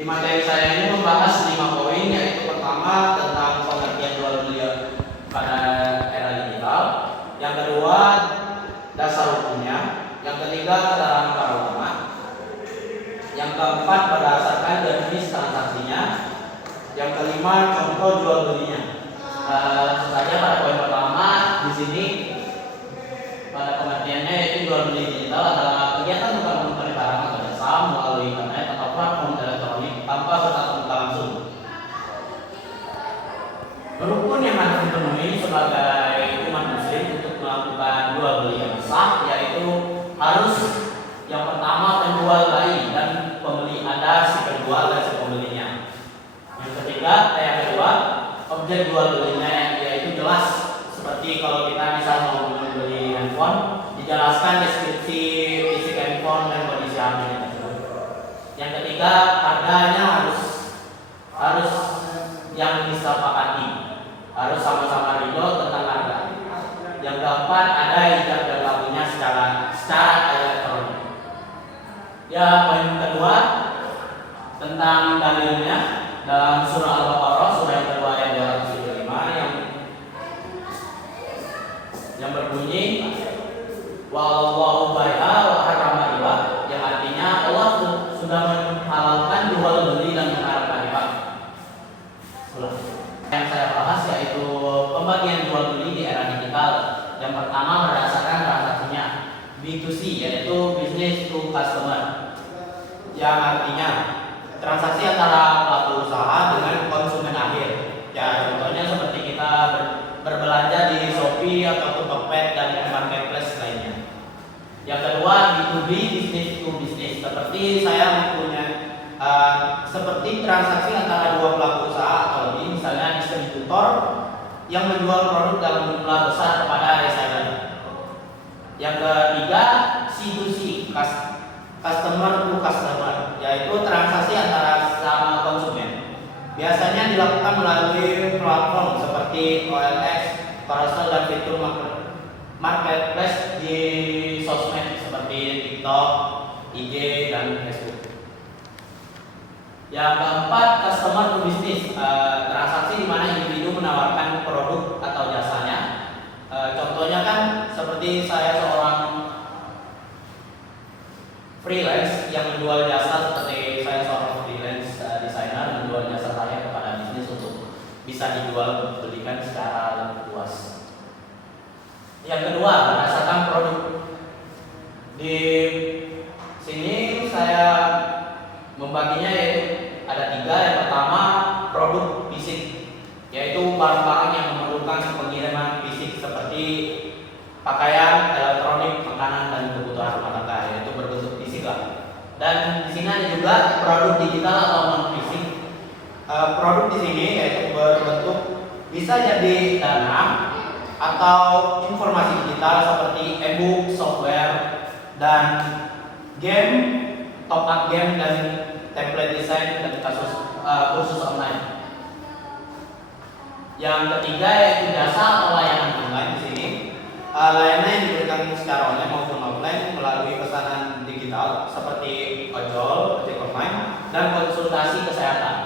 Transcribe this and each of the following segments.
Di materi saya ini membahas 5 poin, yaitu pertama tentang pengertian jual beli pada era digital, yang kedua dasar hukumnya, yang ketiga keterangan para ulama, yang keempat berdasarkan jenis transaksinya, yang kelima contoh jual belinya. Langsung saja pada poin pertama di sini pada pengertiannya, yaitu jual beli digital adalah kegiatan tukar menukar barang atau jasa melalui internet atau platform elektronik tanpa bertatap muka langsung. Rukun yang harus dipenuhi sebagai umat muslim untuk melakukan jual beli yang sah, yaitu harus yang pertama penjual baik dan pembeli ada si penjual dan si pembelinya. Yang kedua objek jual belinya yaitu jelas, seperti kalau kita misal mau membeli handphone dijelaskan deskripsi fisik handphone dan kondisi HP-nya tersebut. Yang ketiga harganya harus yang disepakati, harus sama-sama ridho tentang harga. Yang keempat ada ijab dan kabulnya secara elektronik. Ya, poin kedua tentang dalilnya dalam surah Al-Baqarah surah yang kedua ayat 275 yang berbunyi wa Allahu bai'a wa harrama riba, yang artinya Allah sudah menghalalkan jual beli dan mengharamkan riba. Yang saya bahas yaitu pembagian jual beli di era digital. Yang pertama berdasarkan transaksinya, B2C yaitu business to customer, yang artinya transaksi antara pelaku usaha dengan konsumen akhir. Ya, contohnya seperti kita berbelanja di Shopee ataupun Tokped dan marketplace lainnya. Yang kedua B2B, business to business, seperti saya mempunyai seperti transaksi antara dua pelaku usaha atau lebih, misalnya distributor yang menjual produk dalam jumlah besar kepada reseller. Yang ketiga C2C, customer to customer, yaitu transaksi antara sama konsumen. Biasanya dilakukan melalui platform seperti OLX, Carousel, dan fitur marketplace di sosmed seperti TikTok, IG, dan Facebook. Yang keempat customer to business, transaksi di mana individu menawarkan produk atau jasanya. Contohnya kan seperti saya seorang freelance yang menjual jasa, seperti saya seorang freelance desainer menjual jasa saya kepada bisnis untuk bisa dijual belikan secara lebih luas. Yang kedua berdasarkan produk. Di sini saya membaginya yaitu ada 3. Yang pertama produk fisik, yaitu barang-barang yang memerlukan pengiriman fisik seperti pakaian, elektronik, makanan, dan kebutuhan rumah tangga, yaitu berbentuk fisik lah. Dan di sini ada juga produk digital atau non fisik. Produk di sini yaitu berbentuk bisa jadi dana atau informasi digital seperti e-book, software, dan game, top up game, dan template desain dan kursus online. Yang ketiga yaitu jasa atau layanan online. Di sini layanan yang diberikan secara online maupun offline melalui pesanan digital seperti ojol, ojek online, dan konsultasi kesehatan.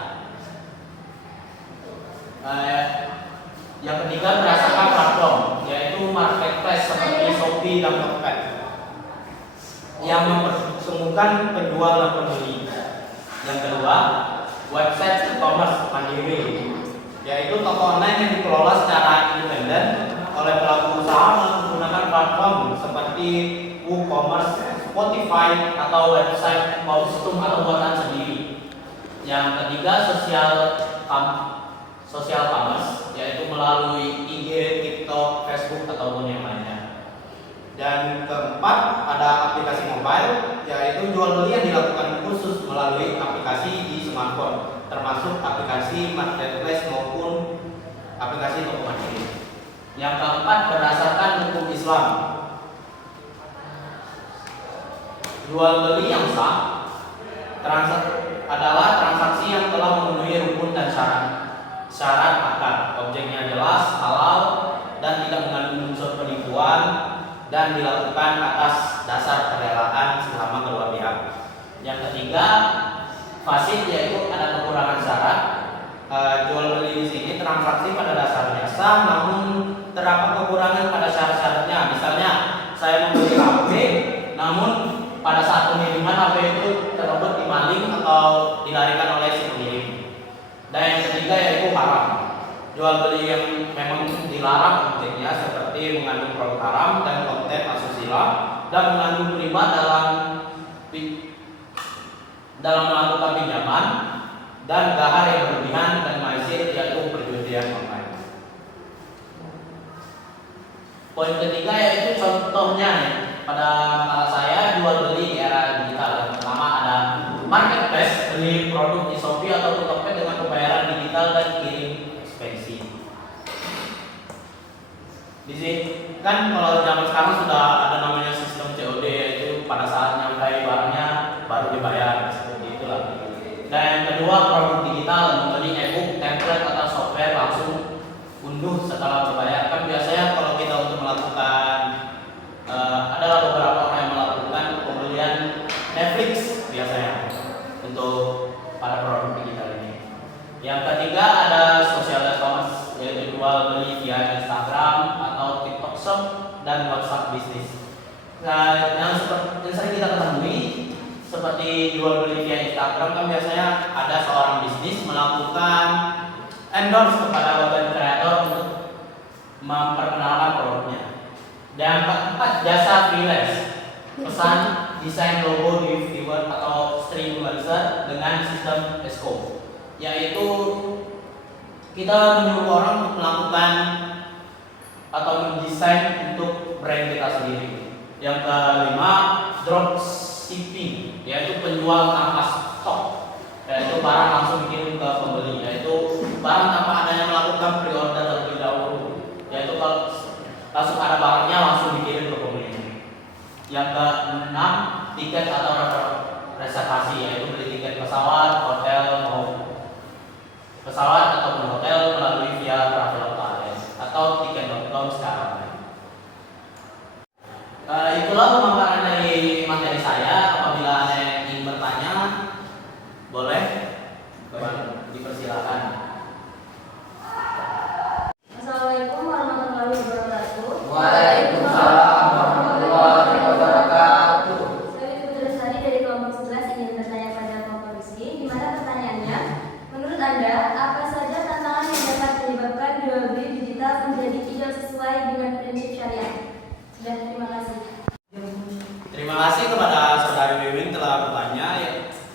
Yang ketiga berdasarkan platform, yaitu marketplace seperti Shopee dan Tokped yang mempertemukan penjual dan pembeli. Yang kedua website e-commerce mandiri, yaitu toko online yang dikelola secara independen oleh pelaku usaha menggunakan platform seperti WooCommerce, Spotify, atau website kostum atau buatan sendiri. Yang ketiga social commerce, yaitu melalui IG, TikTok, Facebook, ataupun yang lainnya. Dan keempat ada aplikasi mobile, yaitu jual beli yang dilakukan khusus melalui aplikasi di smartphone, termasuk aplikasi marketplace maupun aplikasi toko mandiri. Yang keempat berdasarkan hukum Islam, jual beli yang sah adalah transaksi yang telah memenuhi rukun dan syarat akad, objeknya jelas, halal, dan tidak mengandung unsur penipuan, dan dilakukan atas dasar kerelaan selama kedua pihak. Yang ketiga fasid, yaitu transaksi pada dasarnya sah, namun terdapat kekurangan pada syarat-syaratnya. Misalnya, saya membeli HP, namun pada saat pengiriman HP itu tersebut dimaling atau dilarikan oleh si pengirim. Dan yang ketiga yaitu haram. Jual beli yang memang dilarang objeknya seperti mengandung produk haram dan konten asusila dan mengandung riba dalam melakukan pinjaman dan gahar yang berlebihan dan maisir yaitu perjudian online. Poin ketiga yaitu contohnya pada makalah saya jual beli di era digital. Yang pertama ada marketplace, beli produk di Shopee atau Tokopedia dengan pembayaran digital dan kirim ekspedisi. Di sini kan kalau zaman sekarang sudah ada namanya sistem COD, yaitu pada saat nyampe barangnya baru dibayar, seperti itulah. Dan yang kedua produk digital, membeli e-book, template atau software langsung unduh setelah berbayar. Kan biasanya kalau kita untuk melakukan adalah beberapa orang yang melakukan pembelian Netflix biasanya untuk pada produk digital ini. Yang ketiga ada social e-commerce, yaitu jual beli via Instagram atau TikTok Shop dan WhatsApp bisnis. Nah, yang sering kita ketemui seperti jual beli via Instagram kan biasanya ada seorang bisnis melakukan endorse kepada konten kreator untuk memperkenalkan produknya. Dan keempat jasa freelance, pesan desain logo di Fiverr atau Streamlancer dengan sistem ESCO, yaitu kita menyuruh orang untuk melakukan atau mendesain untuk brand kita sendiri. Yang kelima dropshipping, yaitu penjual tanpa stok, yaitu barang langsung dikirim ke pembeli, yaitu barang tanpa adanya melakukan pre-order terlebih dahulu, yaitu kalau langsung ada barangnya langsung dikirim ke pembeli. Yang keenam tiket atau reservasi, yaitu beli tiket pesawat, hotel ataupun hotel melalui via Traveloka atau tiket.com sekarang. Itulah pemaparan dari materi saya. Apabila ada yang ingin bertanya, boleh dipersilakan. Assalamualaikum warahmatullahi wabarakatuh. Waalaikumsalam warahmatullahi wabarakatuh. Saya Ibu Tresani dari kelompok 11 ingin bertanya pada kelompok Rizky. Di mana pertanyaannya? Menurut Anda, apa saja tantangan yang dapat menyebabkan jual beli digital menjadi tidak sesuai dengan prinsip syariah? Dan terima kasih. Terima kasih kepada saudari Wiwin telah bertanya.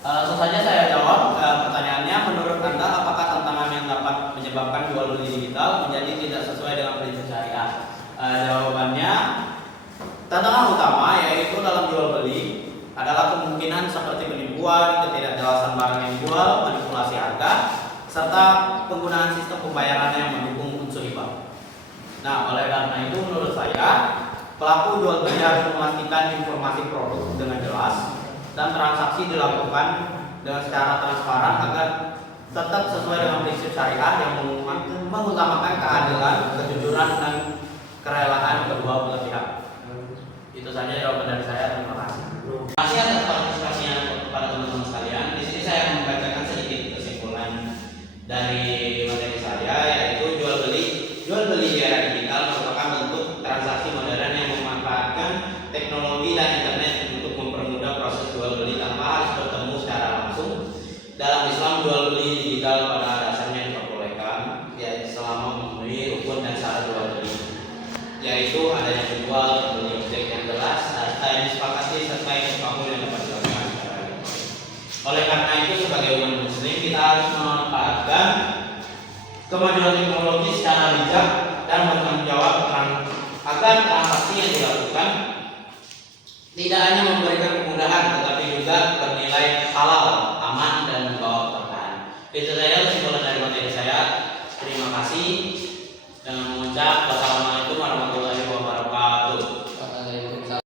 Langsung saja saya jawab pertanyaannya. Menurut Anda, apakah tantangan yang dapat menyebabkan jual beli digital menjadi tidak sesuai dengan prinsip syariah? Jawabannya, tantangan utama yaitu dalam jual beli adalah kemungkinan seperti penipuan, ketidakjelasan barang yang dijual, manipulasi harga, serta penggunaan sistem pembayaran yang mendukung unsur riba. Nah, oleh karena itu menurut saya pelaku jual beli harus memastikan informasi produk dengan jelas dan transaksi dilakukan dengan secara transparan agar tetap sesuai dengan prinsip syariah yang mengutamakan keadilan, kejujuran, dan kerelaan kedua belah pihak. Itu saja jawaban dari saya. Terima kasih. Terima kasih atas partisipasinya kepada teman-teman sekalian. Di sini saya membacakan sedikit kesimpulan dari materi saya, yaitu jual beli di era digital merupakan bentuk transaksi modern yang memanfaatkan teknologi dan internet untuk mempermudah proses jual beli tanpa harus bertemu secara langsung. Dalam Islam, jual beli digital pada dasarnya diperbolehkan, yaitu selama memenuhi rukun dan syarat jual beli, yaitu adanya penjual dan pembeli objek yang jelas, data yang disepakati, serta yang yang dapat dilakukan secara elektronik. Oleh karena itu, sebagai umat muslim kita harus memanfaatkan kemajuan teknologi secara bijak dan bertanggung jawab agar transaksi yang dilakukan tidak hanya memberikan kemudahan tetapi juga bernilai